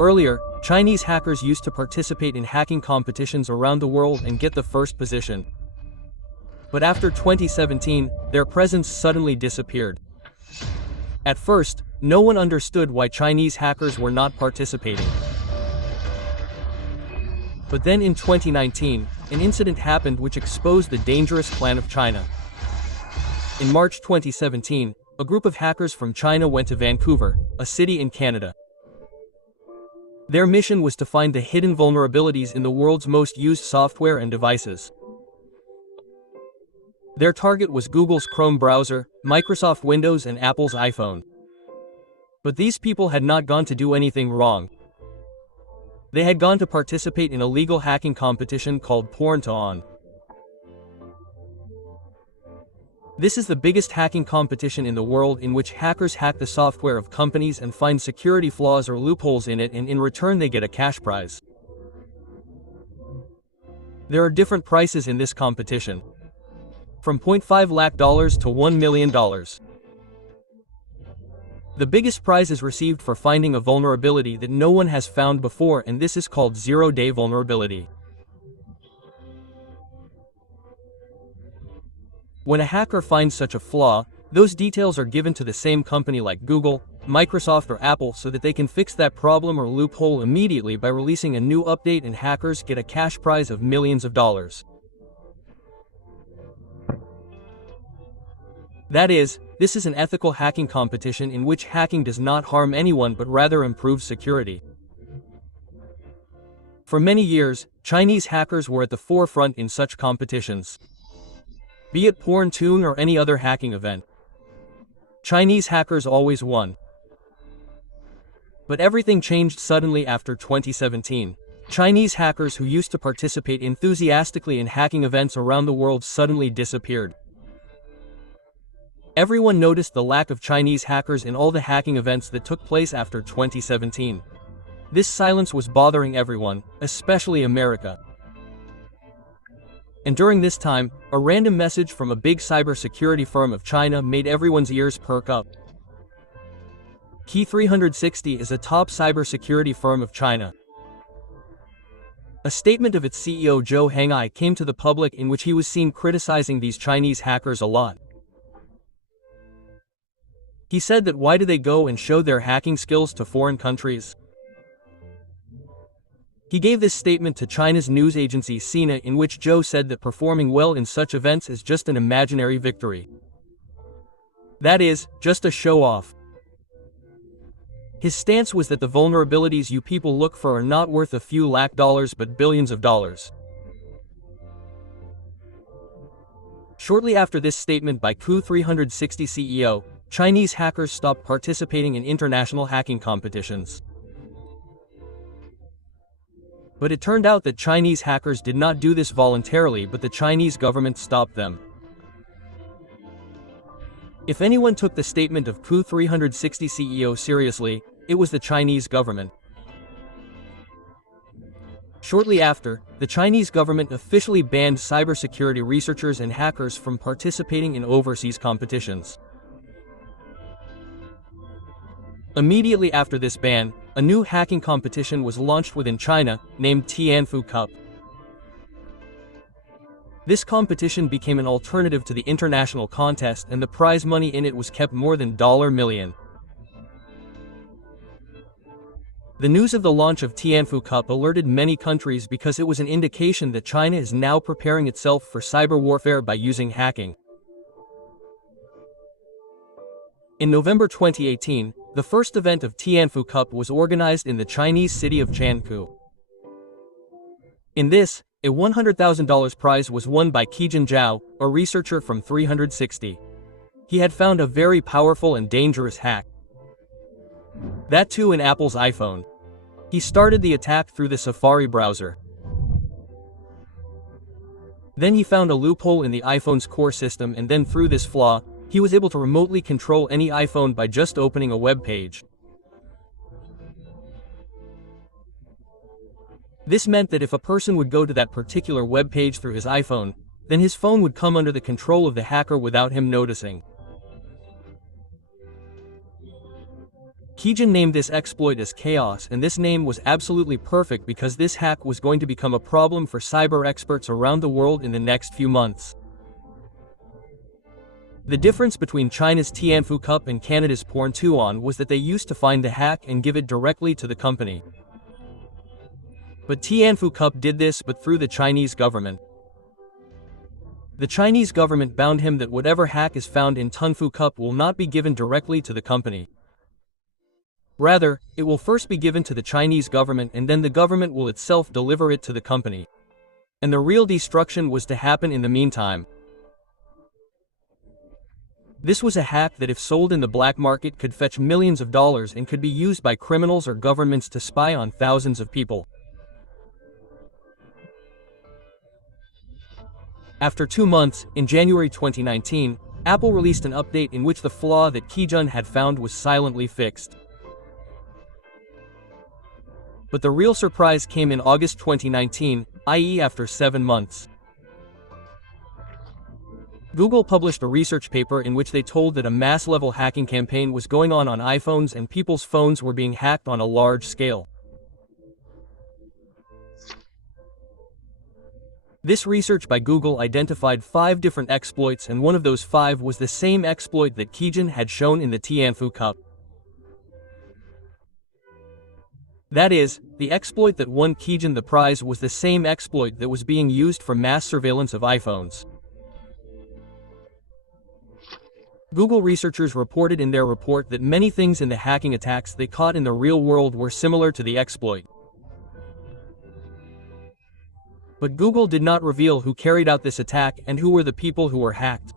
Earlier, Chinese hackers used to participate in hacking competitions around the world and get the first position. But after 2017, their presence suddenly disappeared. At first, no one understood why Chinese hackers were not participating. But then in 2019, an incident happened which exposed the dangerous plan of China. In March 2017, a group of hackers from China went to Vancouver, a city in Canada. Their mission was to find the hidden vulnerabilities in the world's most used software and devices. Their target was Google's Chrome browser, Microsoft Windows and Apple's iPhone. But these people had not gone to do anything wrong. They had gone to participate in a legal hacking competition called Taiwan. This is the biggest hacking competition in the world in which hackers hack the software of companies and find security flaws or loopholes in it, and in return they get a cash prize. There are different prices in this competition, from $0.5 lakh to $1 million. The biggest prize is received for finding a vulnerability that no one has found before, and this is called zero-day vulnerability. When a hacker finds such a flaw, those details are given to the same company like Google, Microsoft or Apple so that they can fix that problem or loophole immediately by releasing a new update, and hackers get a cash prize of millions of dollars. That is, this is an ethical hacking competition in which hacking does not harm anyone but rather improves security. For many years, Chinese hackers were at the forefront in such competitions. Be it Tune or any other hacking event, Chinese hackers always won. But everything changed suddenly after 2017. Chinese hackers who used to participate enthusiastically in hacking events around the world suddenly disappeared. Everyone noticed the lack of Chinese hackers in all the hacking events that took place after 2017. This silence was bothering everyone, especially America. And during this time, a random message from a big cybersecurity firm of China made everyone's ears perk up. Key 360 is a top cybersecurity firm of China. A statement of its CEO Zhou Heng'ai came to the public in which he was seen criticizing these Chinese hackers a lot. He said that why do they go and show their hacking skills to foreign countries? He gave this statement to China's news agency Sina, in which Zhou said that performing well in such events is just an imaginary victory. That is, just a show-off. His stance was that the vulnerabilities you people look for are not worth a few lakh dollars but billions of dollars. Shortly after this statement by Key 360 CEO, Chinese hackers stopped participating in international hacking competitions. But it turned out that Chinese hackers did not do this voluntarily, but the Chinese government stopped them. If anyone took the statement of Key 360 CEO seriously, it was the Chinese government. Shortly after, the Chinese government officially banned cybersecurity researchers and hackers from participating in overseas competitions. Immediately after this ban, a new hacking competition was launched within China, named Tianfu Cup. This competition became an alternative to the international contest, and the prize money in it was kept more than $1 million. The news of the launch of Tianfu Cup alerted many countries because it was an indication that China is now preparing itself for cyber warfare by using hacking. In November 2018, the first event of Tianfu Cup was organized in the Chinese city of Chengdu. In this, a $100,000 prize was won by Qijin Zhao, a researcher from 360. He had found a very powerful and dangerous hack. That too in Apple's iPhone. He started the attack through the Safari browser. Then he found a loophole in the iPhone's core system, and then through this flaw, he was able to remotely control any iPhone by just opening a web page. This meant that if a person would go to that particular web page through his iPhone, then his phone would come under the control of the hacker without him noticing. Keijin named this exploit as Chaos, and this name was absolutely perfect because this hack was going to become a problem for cyber experts around the world in the next few months. The difference between China's Tianfu Cup and Canada's Taiwan was that they used to find the hack and give it directly to the company. But Tianfu Cup did this but through the Chinese government. The Chinese government bound him that whatever hack is found in Tianfu Cup will not be given directly to the company. Rather, it will first be given to the Chinese government and then the government will itself deliver it to the company. And the real destruction was to happen in the meantime. This was a hack that if sold in the black market could fetch millions of dollars and could be used by criminals or governments to spy on thousands of people. After 2 months, in January 2019, Apple released an update in which the flaw that Keijin had found was silently fixed. But the real surprise came in August 2019, i.e. after 7 months. Google published a research paper in which they told that a mass-level hacking campaign was going on iPhones and people's phones were being hacked on a large scale. This research by Google identified 5 different exploits, and one of those 5 was the same exploit that Keijin had shown in the Tianfu Cup. That is, the exploit that won Keijin the prize was the same exploit that was being used for mass surveillance of iPhones. Google researchers reported in their report that many things in the hacking attacks they caught in the real world were similar to the exploit. But Google did not reveal who carried out this attack and who were the people who were hacked.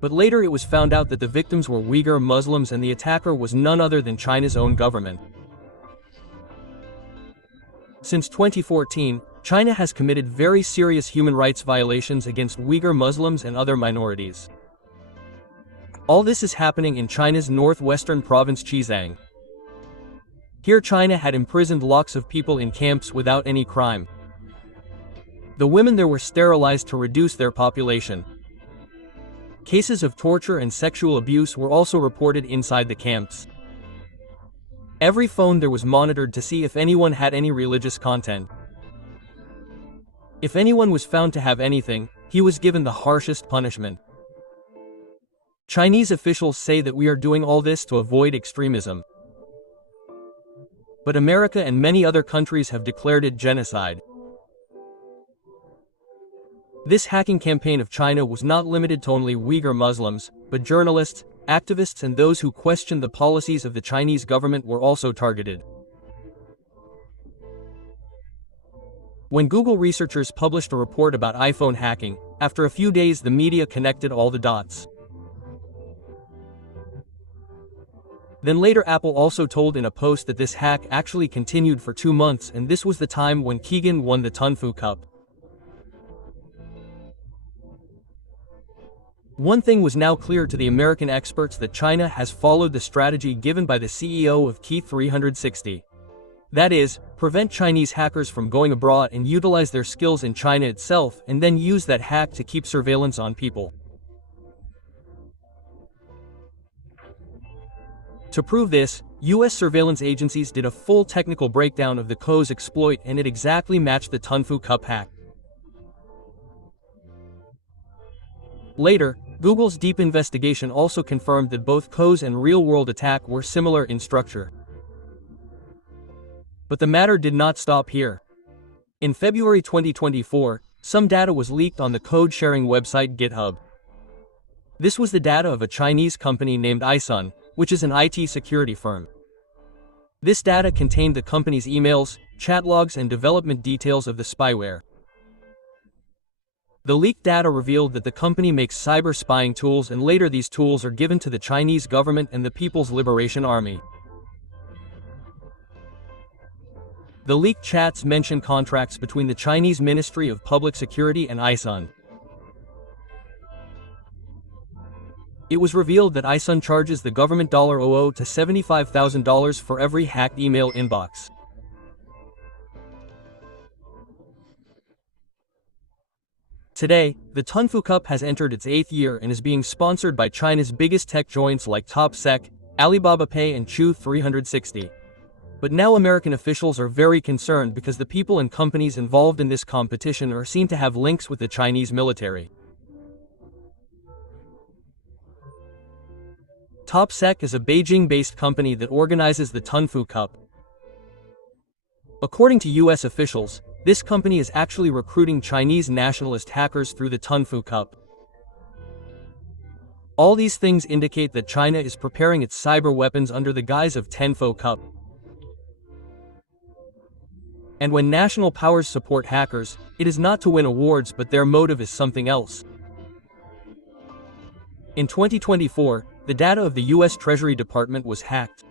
But later it was found out that the victims were Uyghur Muslims and the attacker was none other than China's own government. Since 2014, China has committed very serious human rights violations against Uyghur Muslims and other minorities. All this is happening in China's northwestern province Xizang. Here China had imprisoned lakhs of people in camps without any crime. The women there were sterilized to reduce their population. Cases of torture and sexual abuse were also reported inside the camps. Every phone there was monitored to see if anyone had any religious content. If anyone was found to have anything, he was given the harshest punishment. Chinese officials say that we are doing all this to avoid extremism. But America and many other countries have declared it genocide. This hacking campaign of China was not limited to only Uyghur Muslims, but journalists, activists and those who questioned the policies of the Chinese government were also targeted. When Google researchers published a report about iPhone hacking, after a few days the media connected all the dots. Then later Apple also told in a post that this hack actually continued for 2 months and this was the time when Keijin won the Tianfu Cup. One thing was now clear to the American experts that China has followed the strategy given by the CEO of Key 360. That is, prevent Chinese hackers from going abroad and utilize their skills in China itself and then use that hack to keep surveillance on people. To prove this, US surveillance agencies did a full technical breakdown of the Co's exploit and it exactly matched the Tianfu Cup hack. Later, Google's deep investigation also confirmed that both Co's and real-world attack were similar in structure. But the matter did not stop here. In February 2024, some data was leaked on the code-sharing website GitHub. This was the data of a Chinese company named iSun, which is an IT security firm. This data contained the company's emails, chat logs and development details of the spyware. The leaked data revealed that the company makes cyber spying tools and later these tools are given to the Chinese government and the People's Liberation Army. The leaked chats mention contracts between the Chinese Ministry of Public Security and iSun. It was revealed that iSun charges the government $00 to $75,000 for every hacked email inbox. Today, the Tunfu Cup has entered its 8th year and is being sponsored by China's biggest tech giants like TopSec, Alibaba Pay and Chew360. But now American officials are very concerned because the people and companies involved in this competition are seen to have links with the Chinese military. TopSec is a Beijing-based company that organizes the Tunfu Cup. According to US officials, this company is actually recruiting Chinese nationalist hackers through the Tunfu Cup. All these things indicate that China is preparing its cyber weapons under the guise of Tunfu Cup. And when national powers support hackers, it is not to win awards, but their motive is something else. In 2024, the data of the US Treasury Department was hacked.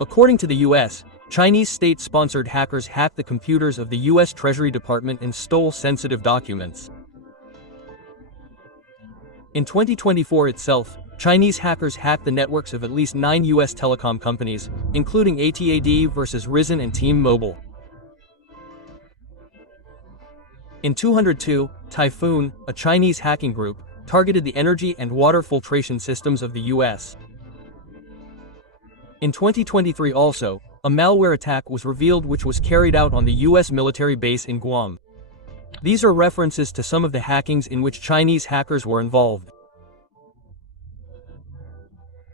According to the US, Chinese state-sponsored hackers hacked the computers of the US Treasury Department and stole sensitive documents. In 2024 itself, Chinese hackers hacked the networks of at least 9 US telecom companies, including AT&T versus Verizon and T-Mobile. In 2002, Typhoon, a Chinese hacking group, targeted the energy and water filtration systems of the US. In 2023 also, a malware attack was revealed which was carried out on the US military base in Guam. These are references to some of the hackings in which Chinese hackers were involved.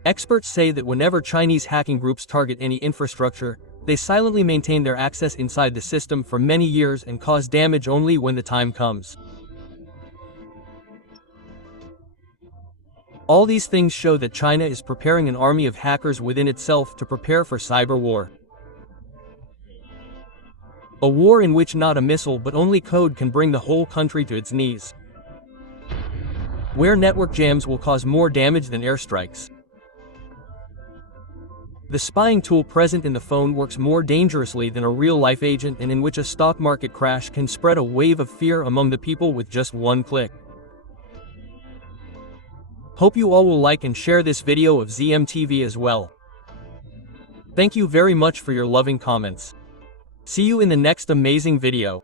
Experts say that whenever Chinese hacking groups target any infrastructure, they silently maintain their access inside the system for many years and cause damage only when the time comes. All these things show that China is preparing an army of hackers within itself to prepare for cyber war. A war in which not a missile but only code can bring the whole country to its knees. Where network jams will cause more damage than airstrikes. The spying tool present in the phone works more dangerously than a real-life agent, and in which a stock market crash can spread a wave of fear among the people with just one click. Hope you all will like and share this video of ZMTV as well. Thank you very much for your loving comments. See you in the next amazing video.